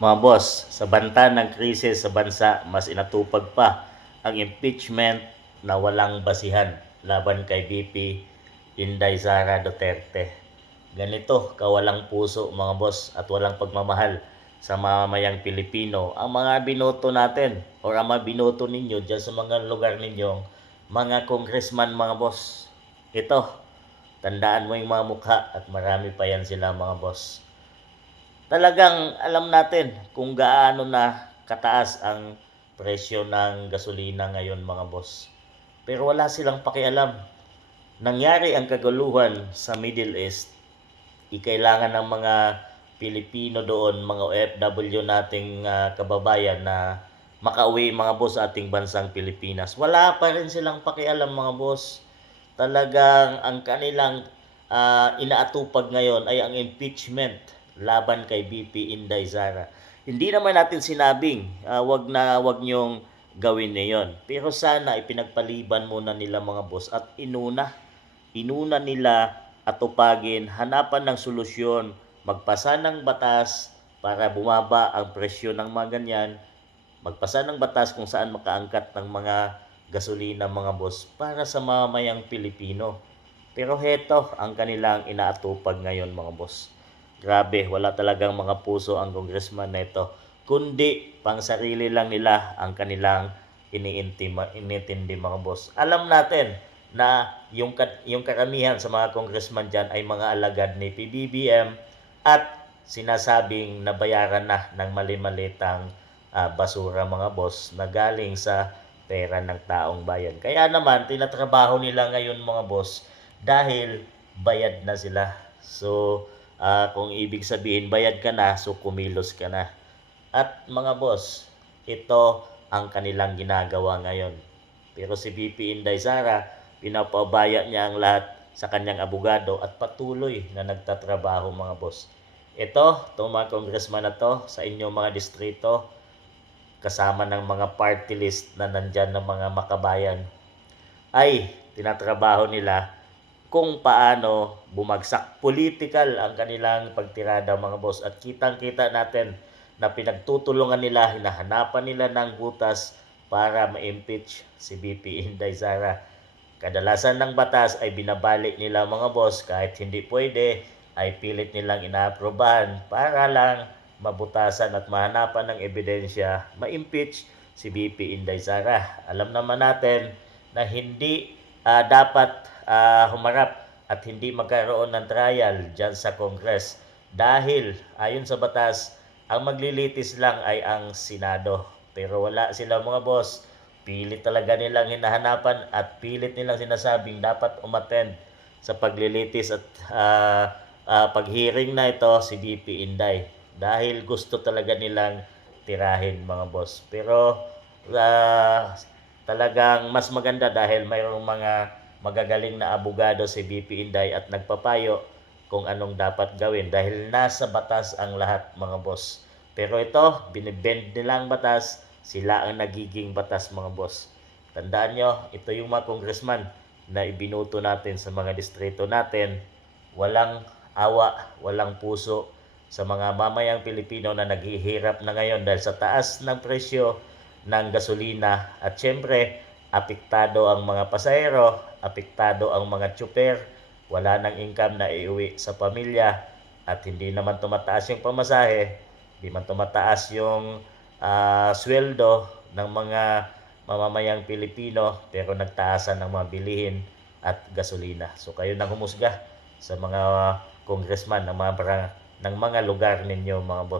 Mga boss, sa banta ng krisis sa bansa, mas inatupag pa ang impeachment na walang basihan laban kay VP Inday Sara Duterte. Ganito kawalang puso mga boss at walang pagmamahal sa mamamayang Pilipino ang mga binoto natin o ang mga binoto ninyo dyan sa mga lugar ninyong mga congressman mga boss. Ito, tandaan mo yung mga mukha at marami pa yan sila mga boss. Talagang alam natin kung gaano na kataas ang presyo ng gasolina ngayon mga boss. Pero wala silang pakialam. Nangyari ang kaguluhan sa Middle East, ikailangan ng mga Pilipino doon, mga OFW nating kababayan na makauwi mga boss sa ating bansang Pilipinas. Wala pa rin silang pakialam mga boss. Talagang ang kanilang inaatupag ngayon ay ang impeachment laban kay BP Inday Sara. Hindi naman natin sinabing wag niyong gawin niyon. Pero sana ipinagpaliban muna nila mga boss at inuna nila atupagin, hanapan ng solusyon, magpasa ng batas para bumaba ang presyo ng mga ganyan, magpasa ng batas kung saan makaangkat ng mga gasolina mga boss para sa mamayang Pilipino. Pero heto ang kanilang inaatupag ngayon mga boss. Grabe, wala talagang mga puso ang congressman na ito, kundi pang sarili lang nila ang kanilang iniintindi mga boss. Alam natin na yung karamihan sa mga congressman dyan ay mga alagad ni PBBM at sinasabing nabayaran na ng mali-malitang basura mga boss na galing sa pera ng taong bayan. Kaya naman, tinatrabaho nila ngayon mga boss dahil bayad na sila. So, kung ibig sabihin bayad ka na, so kumilos ka na. At mga boss, ito ang kanilang ginagawa ngayon. Pero si VP Inday Sara, pinapabaya niya ang lahat sa kanyang abogado at patuloy na nagtatrabaho mga boss. Itong mga congressman na to sa inyong mga distrito, kasama ng mga party list na nandyan ng mga makabayan, ay tinatrabaho nila kung paano bumagsak political ang kanilang pagtirada mga boss. At kitang-kita natin na pinagtutulungan nila, hinahanapan nila ng butas para ma-impeach si VP Inday Sara. Kadalasan ng batas ay binabalik nila mga boss, kahit hindi pwede ay pilit nilang inaaprobahan para lang mabutasan at mahanapan ng ebidensya, ma-impeach si VP Inday Sara. Alam naman natin na hindi dapat humarap at hindi magkaroon ng trial dyan sa Congress dahil ayon sa batas, ang maglilitis lang ay ang Senado. Pero wala sila mga boss. Pilit talaga nilang hinahanapan at pilit nilang sinasabing dapat umattend sa paglilitis at pag-hearing na ito si VP Inday. Dahil gusto talaga nilang tirahin mga boss. Pero talagang mas maganda dahil mayroong mga magagaling na abogado si VP Inday at nagpapayo kung anong dapat gawin dahil nasa batas ang lahat mga boss. Pero ito, binibend nila ang batas, sila ang nagiging batas mga boss. Tandaan nyo, ito yung mga congressman na ibinuto natin sa mga distrito natin. Walang awa, walang puso sa mga mamayang Pilipino na naghihirap na ngayon dahil sa taas ng presyo ng gasolina. At syempre, apektado ang mga pasahero, apektado ang mga tsuper, wala nang income na iuwi sa pamilya at hindi naman tumataas yung pamasahe, hindi man tumataas yung sweldo ng mga mamamayang Pilipino pero nagtaasan ng mga bilihin at gasolina. So kayo nang humusga sa mga congressman ng mga lugar ninyo mga boss.